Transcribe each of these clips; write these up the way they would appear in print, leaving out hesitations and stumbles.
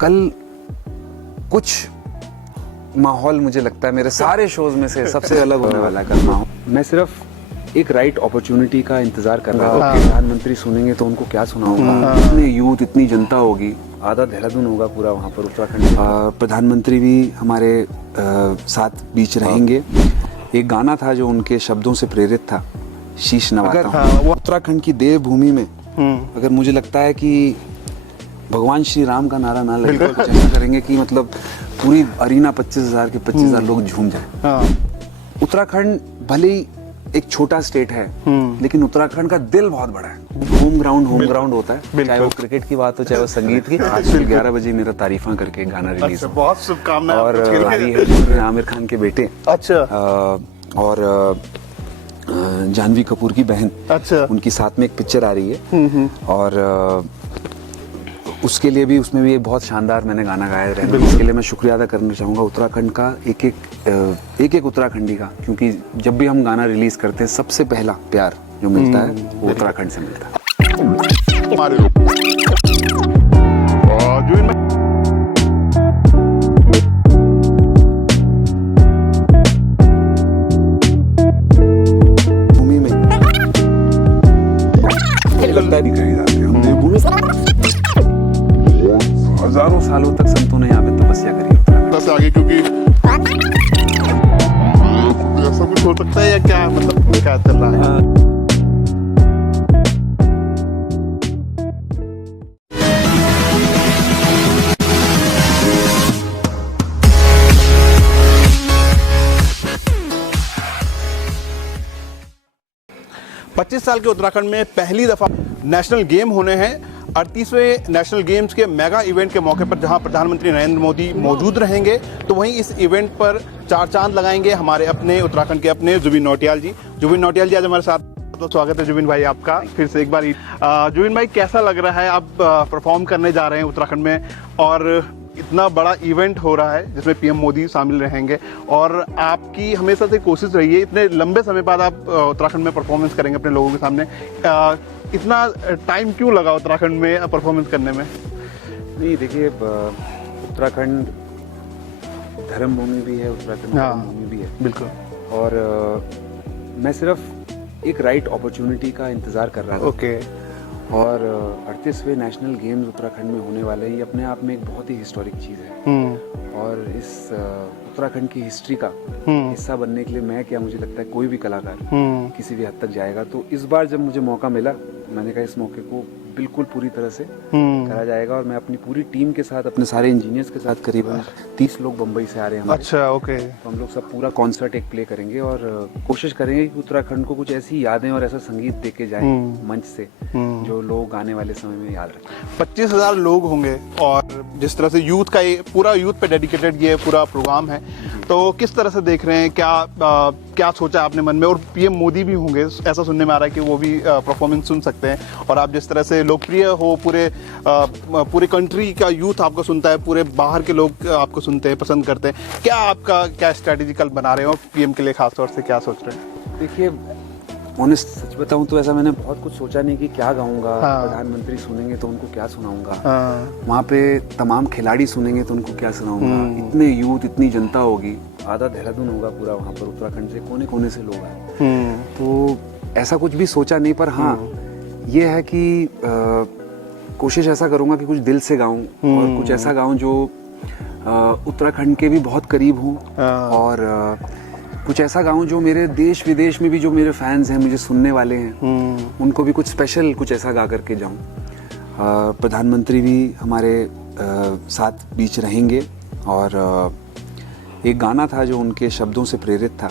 कल कुछ माहौल मुझे लगता है मेरे सारे शोज में से सबसे अलग होने वाला है कल माहौल। मैं सिर्फ एक राइट अपॉर्चुनिटी का इंतजार कर रहा था। प्रधानमंत्री सुनेंगे तो उनको क्या सुनाऊंगा। इतने यूथ, इतनी जनता होगी, आधा देहरादून होगा पूरा वहाँ पर उत्तराखंड। प्रधानमंत्री भी हमारे साथ बीच रहेंगे। एक गाना था जो उनके शब्दों से प्रेरित था, शीश नवाता हूं। उत्तराखंड की देवभूमि में अगर मुझे लगता है कि भगवान श्री राम का नारा ना लगे तो ऐसा करेंगे कि मतलब पूरी अरीना 25,000 के 25,000 लोग झूम जाए। उत्तराखंड भले ही एक छोटा स्टेट है, लेकिन उत्तराखंड का दिल बहुत बड़ा है। होम ग्राउंड होता है, चाहे वो क्रिकेट की बात हो चाहे वो संगीत की। आज 11 बजे मेरा तारीफा करके गाना रिलीज अच्छा, बहुत शुभकामनाएं। और भाई है आमिर खान के बेटे, अच्छा, और जानवी कपूर की बहन, अच्छा, उनकी साथ में एक पिक्चर आ रही है। और उसके लिए भी, उसमें भी एक बहुत शानदार मैंने गाना गाया है। इसके लिए मैं शुक्रिया अदा करना चाहूँगा उत्तराखंड का, एक उत्तराखंडी का, क्योंकि जब भी हम गाना रिलीज करते हैं सबसे पहला प्यार जो मिलता है वो उत्तराखंड से मिलता है। भूमि में लगता भी कहीं जाते हैं। हजारों सालों तक संतों ने यहाँ पे तपस्या करी उत्तराखंड से आगे, क्योंकि ऐसा कुछ हो सकता है या क्या, मतलब क्या चल रहा है? 25 साल के उत्तराखंड में पहली दफा नेशनल गेम होने हैं। 38वें नेशनल गेम्स के मेगा इवेंट के मौके पर जहां प्रधानमंत्री नरेंद्र मोदी मौजूद रहेंगे, तो वहीं इस इवेंट पर चार चांद लगाएंगे हमारे अपने उत्तराखंड के अपने जुबिन नौटियाल जी। जुबिन नौटियाल जी आज हमारे साथ, तो स्वागत है जुबिन भाई आपका फिर से एक बार। जुबिन भाई, कैसा लग रहा है, आप परफॉर्म करने जा रहे हैं उत्तराखंड में और इतना बड़ा इवेंट हो रहा है जिसमें पीएम मोदी शामिल रहेंगे, और आपकी हमेशा से कोशिश रही है, इतने लंबे समय बाद आप उत्तराखंड में परफॉर्मेंस करेंगे अपने लोगों के सामने। इतना टाइम क्यों लगा उत्तराखंड में परफॉर्मेंस करने में? नहीं, देखिए, उत्तराखंड धर्म भूमि भी है, उत्तराखंड भूमि भी है, बिल्कुल। और मैं सिर्फ एक राइट अपॉर्चुनिटी का इंतजार कर रहा था। ओके। और 38वें नेशनल गेम्स उत्तराखंड में होने वाले, ये अपने आप में एक बहुत ही हिस्टोरिक चीज़ है। और इस उत्तराखंड की हिस्ट्री का हिस्सा बनने के लिए मैं क्या, मुझे लगता है कोई भी कलाकार किसी भी हद तक जाएगा। तो इस बार जब मुझे मौका मिला, मैंने कहा इस मौके को बिल्कुल पूरी तरह से करा जाएगा। और मैं अपनी पूरी टीम के साथ, अपने सारे इंजीनियर्स के साथ, करीबन 30 लोग बम्बई से आ रहे हैं हमारे। अच्छा, ओके। तो हम लोग सब पूरा कॉन्सर्ट एक प्ले करेंगे और कोशिश करेंगे कि उत्तराखंड को कुछ ऐसी यादें और ऐसा संगीत दे के जाए मंच से जो लोग आने वाले समय में याद रखें। 25,000 लोग होंगे और जिस तरह से यूथ का, ये पूरा यूथ पे डेडिकेटेड ये पूरा प्रोग्राम है, तो किस तरह से देख रहे हैं, क्या सोचा आपने मन में? और पीएम मोदी भी होंगे, ऐसा सुनने में आ रहा है कि वो भी परफॉर्मेंस सुन सकते हैं। और आप जिस तरह से लोकप्रिय हो, पूरे कंट्री का यूथ आपको सुनता है, पूरे बाहर के लोग आपको सुनते हैं, पसंद करते हैं। क्या स्ट्रेटेजिकल बना रहे हो पीएम के लिए, खासतौर से क्या सोच रहे हैं? देखिए, ऑनेस्ट सच बताऊं तो ऐसा मैंने बहुत कुछ सोचा नहीं कि क्या गाऊंगा। प्रधानमंत्री सुनेंगे तो उनको क्या सुनाऊंगा, वहाँ पे तमाम खिलाड़ी सुनेंगे तो उनको क्या सुनाऊंगा। इतने यूथ, इतनी जनता होगी, आधा देहरादून होगा पूरा वहाँ पर, उत्तराखंड से कोने कोने से लोग आए। तो ऐसा कुछ भी सोचा नहीं, पर हाँ ये है कि कोशिश ऐसा करूंगा कि कुछ दिल से गाऊं और कुछ ऐसा गाऊं जो उत्तराखंड के भी बहुत करीब हूँ, और कुछ ऐसा गाऊं जो मेरे देश विदेश में भी जो मेरे फैंस हैं, मुझे सुनने वाले हैं, उनको भी कुछ स्पेशल, कुछ ऐसा गा करके जाऊं। प्रधानमंत्री भी हमारे साथ बीच रहेंगे। और एक गाना था जो उनके शब्दों से प्रेरित था,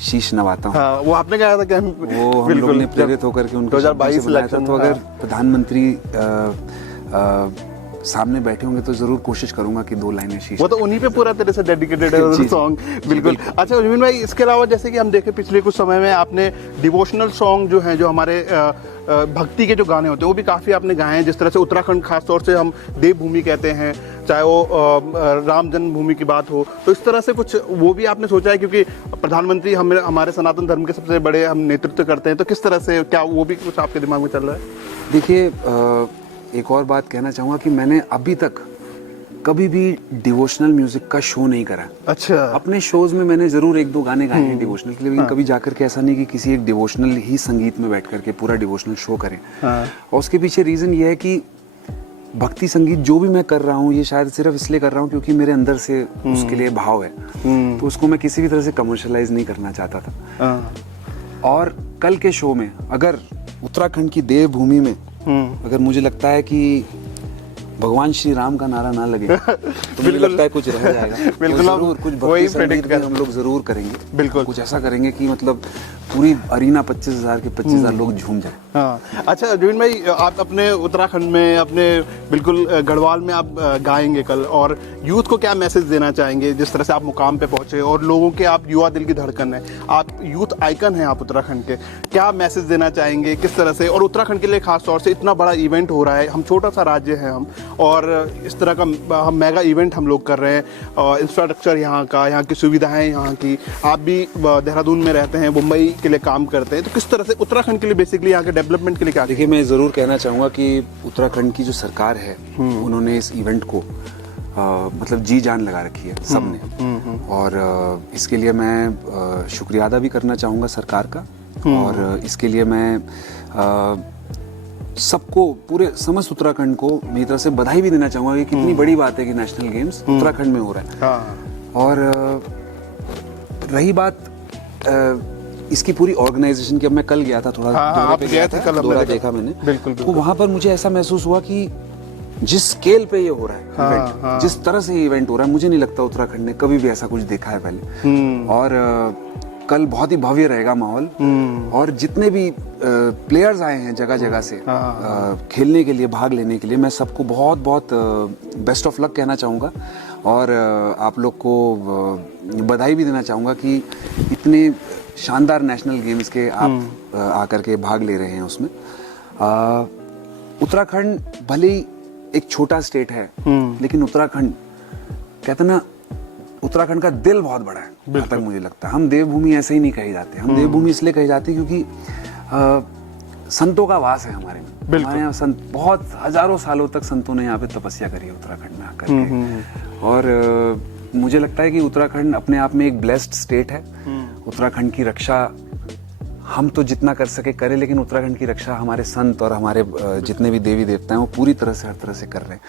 शीश नवाता हूं। वो आपने गाया था क्या? वो हम लोग ने प्रेरित होकर के उनके 2022 इलेक्शन। तो अगर प्रधानमंत्री सामने बैठे होंगे तो जरूर कोशिश करूंगा कि 2 लाइनें शीश। वो तो उन्हीं पे पूरा तरह से डेडिकेटेड है वो सॉन्ग, बिल्कुल। अच्छा जुबिन भाई, इसके अलावा जैसे कि हम देखे पिछले कुछ समय में आपने डिवोशनल सॉन्ग जो हैं, जो हमारे भक्ति के जो गाने होते हैं, वो भी काफ़ी आपने गाए हैं। जिस तरह से उत्तराखंड खासतौर से हम देवभूमि कहते हैं, चाहे वो राम जन्मभूमि की बात हो, तो इस तरह से कुछ वो भी आपने सोचा है? क्योंकि प्रधानमंत्री हमारे सनातन धर्म के सबसे बड़े हम नेतृत्व करते हैं, तो किस तरह से, क्या वो भी कुछ आपके दिमाग में चल रहा है? देखिए, एक और बात कहना चाहूँगा कि मैंने अभी तक कभी भी डिवोशनल म्यूजिक का शो नहीं करा। अच्छा। अपने शोज में मैंने जरूर एक दो गाने गाए हैं डिवोशनल के लिए, लेकिन कभी जाकर के ऐसा नहीं कि किसी एक डिवोशनल ही संगीत में बैठ करके पूरा डिवोशनल शो करें। और उसके पीछे रीजन ये है कि भक्ति संगीत जो भी मैं कर रहा हूँ ये शायद सिर्फ इसलिए कर रहा हूँ क्योंकि मेरे अंदर से उसके लिए भाव है, तो उसको मैं किसी भी तरह से कमर्शलाइज नहीं करना चाहता था। और कल के शो में अगर उत्तराखंड की देवभूमि में अगर मुझे लगता है कि भगवान श्री राम का नारा ना लगे तो मुझे लगता है कुछ रह जाएगा। बिल्कुल, तो जरूर कुछ भक्ति संगीत भी हम लोग जरूर करेंगे। बिल्कुल, कुछ ऐसा करेंगे कि मतलब पूरी अरीना 25,000 के 25,000 लोग झूम जाए। हाँ। अच्छा जुबिन भाई, आप अपने उत्तराखंड में अपने बिल्कुल गढ़वाल में आप गाएंगे कल, और यूथ को क्या मैसेज देना चाहेंगे जिस तरह से आप मुकाम पे पहुंचे और लोगों के आप युवा दिल की धड़कन है, आप यूथ आइकन हैं आप उत्तराखंड के, क्या मैसेज देना चाहेंगे किस तरह से? और उत्तराखंड के लिए खास तौर से इतना बड़ा इवेंट हो रहा है, हम छोटा सा राज्य है हम, और इस तरह का हम मेगा इवेंट हम लोग कर रहे हैं, इंफ्रास्ट्रक्चर यहाँ का, यहाँ की सुविधाएं यहाँ की, आप भी देहरादून में रहते हैं, मुंबई के लिए काम करते हैं, तो किस तरह से उत्तराखंड के लिए बेसिकली यहाँ के डेवलपमेंट के लिए क्या? देखिए, मैं ज़रूर कहना चाहूँगा कि उत्तराखंड की जो सरकार है उन्होंने इस इवेंट को मतलब जी जान लगा रखी है सबने, और इसके लिए मैं शुक्रिया अदा भी करना चाहूँगा सरकार का, और इसके लिए मैं सबको, पूरे समस्त उत्तराखंड को मेरी तरफ से बधाई भी देना चाहूँगा कि कितनी बड़ी बात है कि नेशनल गेम्स उत्तराखंड में हो रहा है। हाँ। और रही बात इसकी पूरी ऑर्गेनाइजेशन की, अब मैं कल गया था, थोड़ा दौरे पे गया था, दौरा देखा मैंने। बिल्कुल। तो वहाँ पर मुझे ऐसा महसूस हुआ कि जिस स्केल पे ये हो रहा है इवेंट, जिस तरह से ये इवेंट हो रहा है, मुझे नहीं लगता उत्तराखंड ने कभी भी ऐसा कुछ देखा है पहले। और कल बहुत ही भव्य रहेगा माहौल, और जितने भी प्लेयर्स आए हैं जगह जगह से खेलने के लिए, भाग लेने के लिए, मैं सबको बहुत बहुत बेस्ट ऑफ लक कहना चाहूँगा, और आप लोग को बधाई भी देना चाहूँगा कि इतने शानदार नेशनल गेम्स के आप आकर के भाग ले रहे हैं उसमें। उत्तराखंड भले ही एक छोटा स्टेट है, लेकिन उत्तराखंड, कहते ना, उत्तराखंड का दिल बहुत बड़ा है, जहाँ तक मुझे लगता है। हम देवभूमि ऐसे ही नहीं कहे जाते, हम देवभूमि इसलिए कहे जाते हैं क्योंकि संतों का वास है हमारे में। हमारे यहाँ संत, बहुत हजारों सालों तक संतों ने यहाँ पे तपस्या करी है उत्तराखंड में आकर के। और मुझे लगता है कि उत्तराखंड अपने आप में एक ब्लेस्ड स्टेट है। उत्तराखंड की रक्षा हम तो जितना कर सके करें, लेकिन उत्तराखंड की रक्षा हमारे संत और हमारे जितने भी देवी देवता हैं वो पूरी तरह से, हर तरह से कर रहे हैं।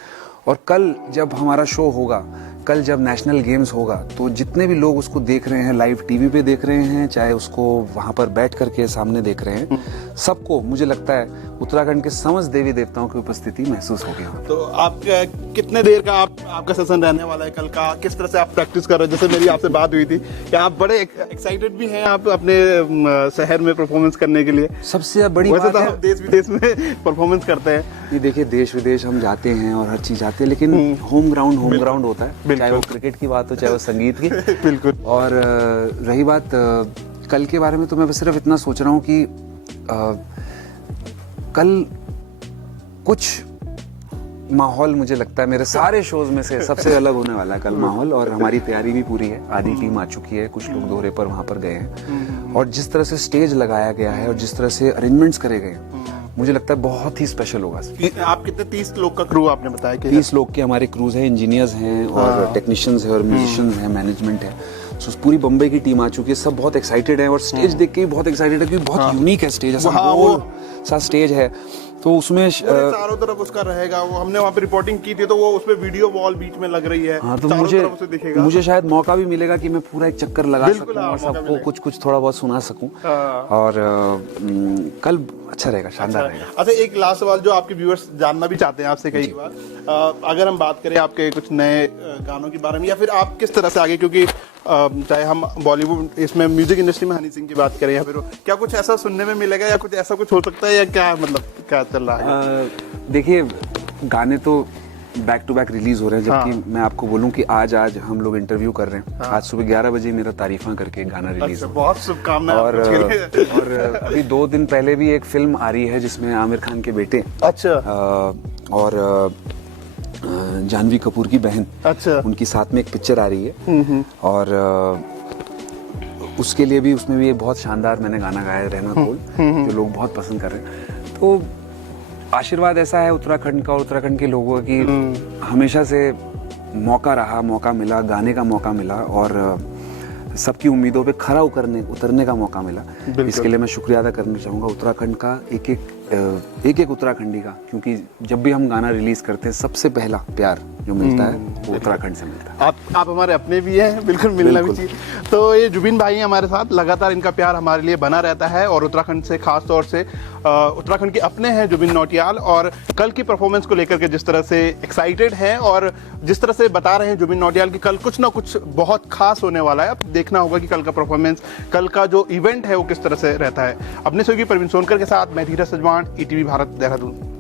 और कल जब हमारा शो होगा, कल जब नेशनल गेम्स होगा, तो जितने भी लोग उसको देख रहे हैं, लाइव टीवी पे देख रहे हैं, चाहे उसको वहाँ पर बैठ करके सामने देख रहे हैं, सबको मुझे लगता है उत्तराखंड के समस्त देवी देवताओं की उपस्थिति महसूस होगी। तो आप कितने देर का आपका सेशन रहने वाला है कल का? किस तरह से आप प्रैक्टिस कर रहे हो? जैसे मेरी आपसे बात हुई थी कि आप बड़े एक्साइटेड भी हैं आप अपने शहर में परफॉर्मेंस करने के लिए। सबसे बड़ी बात है, आप देश विदेश में परफॉर्मेंस करते हैं। ये देखिए, देश विदेश हम जाते हैं और हर चीज जाते हैं, लेकिन होम ग्राउंड होता है, चाहे वो क्रिकेट की बात हो, चाहे वो संगीत की। बिल्कुल। और रही बात कल के बारे में, तो मैं बस सिर्फ इतना सोच रहा हूँ कि कल कुछ माहौल, मुझे लगता है मेरे सारे शोज में से सबसे अलग होने वाला है कल माहौल, और हमारी तैयारी भी पूरी है। आधी टीम आ चुकी है, कुछ लोग दौरे पर वहां पर गए हैं, और जिस तरह से स्टेज लगाया गया है और जिस तरह से अरेंजमेंट्स करे गए हैं, मुझे लगता है बहुत ही स्पेशल होगा। आप कितने 30 लोग का क्रू आपने बताया कि 30 लोग के हमारे क्रूज हैं, इंजीनियर्स हैं और टेक्नीशियंस हैं और म्यूजिशियंस हैं, मैनेजमेंट है। सो पूरी बम्बई की टीम आ चुकी है, सब बहुत एक्साइटेड है, और स्टेज देख के भी बहुत एक्साइटेड है क्योंकि बहुत यूनिक है स्टेज, ऐसा गोल सा स्टेज है। तो उसमें चारों तरफ उसका रहेगा, वो हमने वहाँ पे रिपोर्टिंग की थी, तो वो उसमें वीडियो वॉल बीच में लग रही है। हाँ, तो मुझे शायद मौका भी मिलेगा कि मैं पूरा एक चक्कर लगा सकूं और सबको कुछ थोड़ा बहुत सुना सकूं। और कल अच्छा रहेगा, शानदार रहेगा। अच्छा, एक लास्ट सवाल जो आपके व्यूअर्स जानना भी चाहते हैं आपसे कई बार, अगर हम बात करें आपके कुछ नए गानों के बारे में, या फिर आप किस तरह से आगे, क्योंकि चाहे हम बॉलीवुड, इसमें म्यूजिक इंडस्ट्री में हनी सिंह की बात करें, या फिर क्या कुछ ऐसा सुनने में मिलेगा, या कुछ ऐसा कुछ हो सकता है, या क्या मतलब क्या चल रहा है? देखिए, गाने तो बैक टू बैक रिलीज हो रहे हैं, जबकि मैं आपको बोलूं कि आज हम लोग इंटरव्यू कर रहे हैं। आज सुबह 11 बजे मेरा तारीफा करके गाना रिलीज है। बहुत शुभकामनाएं। और अभी 2 दिन पहले भी एक फिल्म आ रही है जिसमें आमिर खान के बेटे, अच्छा, और जानवी कपूर की बहन, अच्छा, उनकी साथ में एक पिक्चर आ रही है, और उसके लिए भी, उसमें भी एक बहुत शानदार मैंने गाना गाया है, रहना बोल, जो लोग बहुत पसंद कर रहे हैं। तो आशीर्वाद ऐसा है उत्तराखंड का और उत्तराखंड के लोगों की, हमेशा से मौका मिला, गाने का मौका मिला और सबकी उम्मीदों पे खरा उतरने का मौका मिला। इसके लिए मैं शुक्रिया अदा करना चाहूँगा उत्तराखंड का, एक उत्तराखंडी का, क्योंकि जब भी हम गाना रिलीज करते हैं सबसे पहला प्यार जो मिलता है वो उत्तराखंड से मिलता है। आप हमारे अपने भी हैं, बिल्कुल मिलना भी चाहिए। तो ये जुबिन भाई हैं हमारे साथ, लगातार इनका प्यार हमारे लिए बना रहता है और उत्तराखंड से खास तौर से उत्तराखंड के अपने हैं जुबिन नौटियाल, और कल की परफॉर्मेंस को लेकर के जिस तरह से एक्साइटेड हैं और जिस तरह से बता रहे हैं जुबिन नौटियाल कि कल कुछ ना कुछ बहुत खास होने वाला है। अब देखना होगा कि कल का परफॉर्मेंस, कल का जो इवेंट है वो किस तरह से रहता है। अपने सहयोगी परवीन सोनकर के साथ मैं धीरज सजवान, ईटीवी भारत, देहरादून।